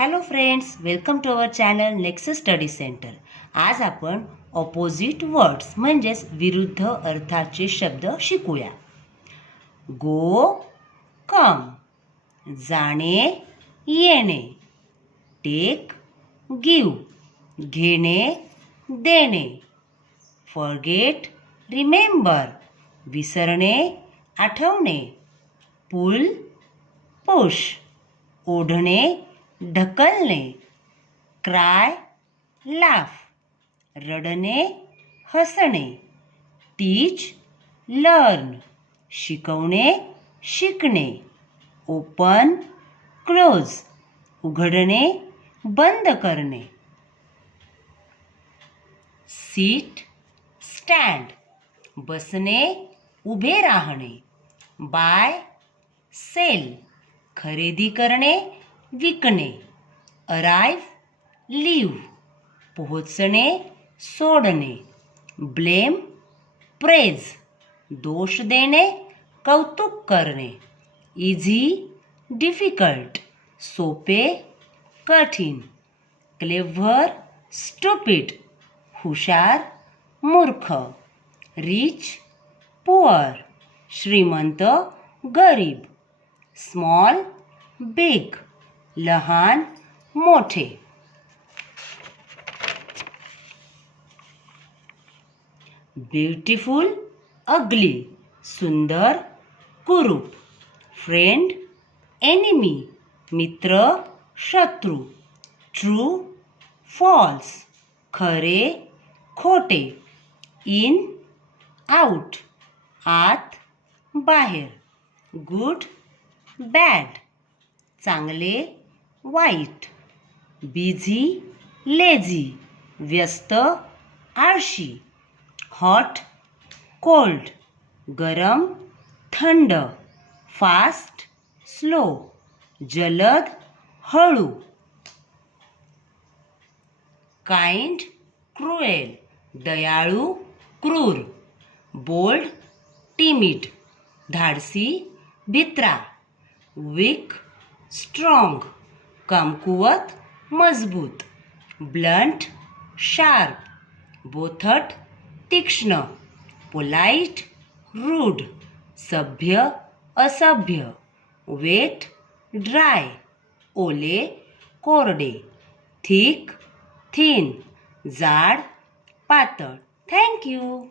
Hello friends, welcome to our channel next study centre. आज आपण opposite words म्हणजेच विरुद्ध अर्थाचे शब्द शिकूया. गो, कम, जाणे येणे, टेक, गिव, घेणे देणे, फॉरगेट, रिमेंबर, विसरणे आठवणे, पुल, पुश, ओढणे ढकलणे, क्राय, लाफ, रडणे हसणे, टीच, लर्न, शिकवणे शिकणे, ओपन, क्लोज, उघडणे बंद करणे, सीट, स्टँड, बसणे उभे राहणे, बाय, सेल, खरेदी करणे विकणे, अराइव, लीव, पोहोचणे सोडणे, ब्लेम, प्रेज, दोष देणे कौतुक करणे, इझी, डिफिकल्ट, सोपे कठीण, क्लेव्हर, स्टुपिड, हुशार मूर्ख, रिच, पुअर, श्रीमंत गरीब, स्मॉल, बिग, लहान मोठे. ब्युटिफुल, अगली, सुंदर, कुरूप, फ्रेंड, एनिमी, मित्र, शत्रू, ट्रू, फॉल्स, खरे, खोटे, इन, आउट, आत, बाहेर, गुड, बॅड, चांगले, वाईट, बिझी, लेझी, व्यस्त, आळशी, हॉट, कोल्ड, गरम, थंड, फास्ट, स्लो, जलद, हळू, काइंड, क्रुएल, दयाळू, क्रूर, बोल्ड, टिमिड, धाडसी, भित्रा, वीक, स्ट्रॉंग, कमकुवत, मजबूत, ब्लंट, शार्प, बोथट, तीक्ष्ण, पोलाइट, रूड, सभ्य, असभ्य, वेट, ड्राय, ओले, कोरडे, थिक, थिन, जाड, पातळ. Thank you.